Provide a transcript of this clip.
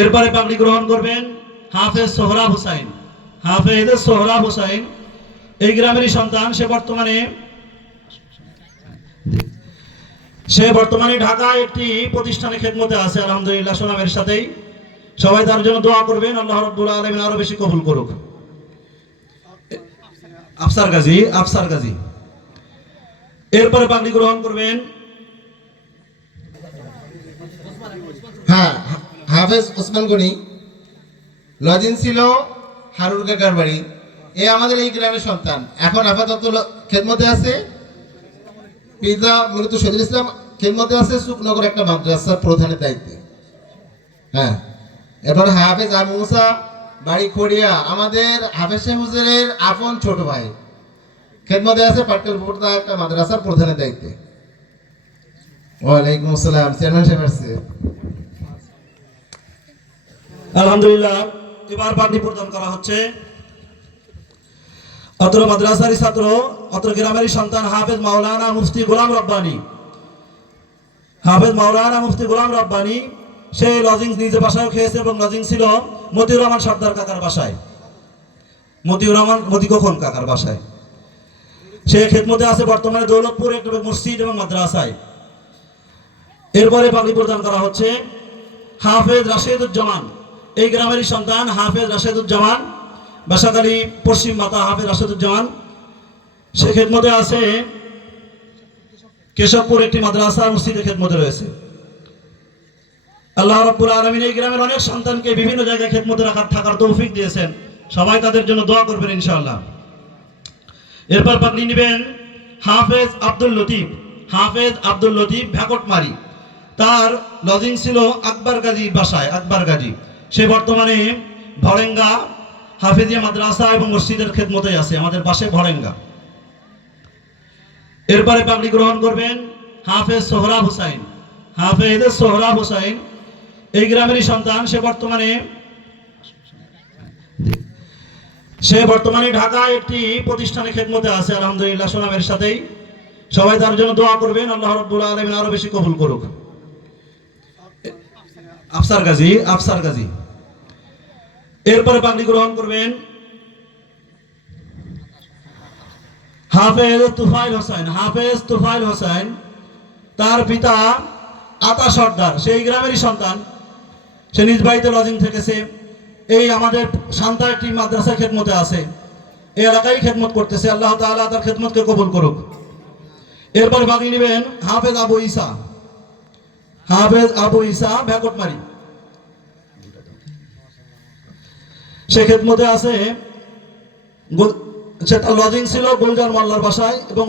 এরপরে পাগড়ি গ্রহণ করবেন হাফেজ সোহরাব হুসাইন। হাফেজ সোহরাব হুসাইন, এই গ্রামেরই সন্তান, সে বর্তমানে সে বর্তমানে ঢাকায় একটি প্রতিষ্ঠানে খেদমতে আছে, আলহামদুলিল্লাহ সোনামের সাথেই। সবাই তার জন্য দোয়া করবেন, আল্লাহ রব্বুল আলমিন আরও বেশি কবুল করুক। আফসার গাজী আফসার গাজী। এরপরে পাগড়ি গ্রহণ করবেন। হ্যাঁ হাফেজ ওসমান গনি, লদিন ছিল হারুর কাকার বাড়ি। এ আমাদের এই গ্রামের সন্তান। এখন আপাতত খেদমতে আছে। পিতা মূলত শহীদুল ইসলাম খেদমতে আছে সুকনগর একটা মাদ্রাসার প্রধানের দায়িত্বে। হ্যাঁ। এরপর হাফেজ আবু মুসা, বাড়ি খড়িয়া, আমাদের হাফেজ হুজুরের আপন ছোট ভাই। খেদমতে আছে পাটকেল পোর্তা একটা মাদ্রাসার প্রধানের দায়িত্বে। ওয়ালাইকুম আসসালাম, চেয়ারম্যান সাহেব আলহামদুলিল্লাহ, এবার পাগড়ি প্রদান করা হচ্ছে। অত্র মাদ্রাসারই ছাত্র, অত্র গ্রামেরই সন্তান হাফেজ মাওলানা মুফতি গোলাম রব্বানি। হাফেজ মাওলানা মুফতি গোলাম রব্বানি, সে লজিং নিজে বাসায় খেয়েছে এবং লজিং ছিল মতিউর রহমান সর্দার কাকার বাসায়। মতিউর রহমান, মতি কখন কাকার বাসায়? সে খেদমতে আছে বর্তমানে দৌলতপুর একটা মসজিদ এবং মাদ্রাসায়। এরপরে পাগড়ি প্রদান করা হচ্ছে হাফেজ রাশেদুজ্জামান। এই গ্রামেরই সন্তান হাফেজ রাশেদুজ্জামান বাসাদারি পশ্চিম মাতা হাফেজ রাশেদুজ্জামান। সে খেদমতে আছে। কেশবপুর একটি মাদ্রাসা মসজিদের খেদমতে রয়েছে। আল্লাহ রব্বুল আলমিন এই গ্রামের অনেক সন্তানকে বিভিন্ন জায়গায় খেদমতে রাখার থাকার তৌফিক দিয়েছেন। সবাই তাদের জন্য দোয়া করবেন ইনশাআল্লাহ। এরপর পাগড়ি নেবেন হাফেজ আব্দুল লতিফ, হাফেজ আব্দুল লতিফ ভ্যাকটমারি। তার লজিং ছিল আকবর গাজী বাসায়, আকবর গাজী। সে বর্তমানে ভরেঙ্গা হাফেজিয়া মাদ্রাসা এবং মসজিদের খেদমতে আছে, আমাদের পাশে ভরেঙ্গা। এরপরে পাগড়ি গ্রহণ করবেন হাফেজ সোহরাব হুসাইন। হাফেজ সোহরাব হুসাইন, এই গ্রামেরই সন্তান, সে বর্তমানে সে বর্তমানে ঢাকায় একটি প্রতিষ্ঠানে খেদমতে আছে, আলহামদুলিল্লাহ, সোনামের সাথেই। সবাই তার জন্য দোয়া করবেন, আল্লাহ রব্বুল আলমিন আরও বেশি কবুল করুক। আফসার গাজী আফসার গাজী। এরপরে পাগড়ি গ্রহণ করবেন হাফেজ তুফাইল হোসেন, হাফেজ তুফাইল হোসেন, তার পিতা আতা সর্দার, সেই গ্রামেরই সন্তান। সে নিজ বাড়িতে লজিং থেকেছে। এই আমাদের শান্তা একটি মাদ্রাসায় খেদমতে আছে। এই এলাকায় খেদমত করতেছে। আল্লাহ তাআলা তার খেদমতকে কবুল করুক। এরপর বাগি নেবেন হাফেজ আবু ঈসা। হাফেজ আবু ইসা ভ্যাকটমারি। সে খেদমতে আছে। সেটা লজিং ছিল গুলজার মোল্লার বাসায় এবং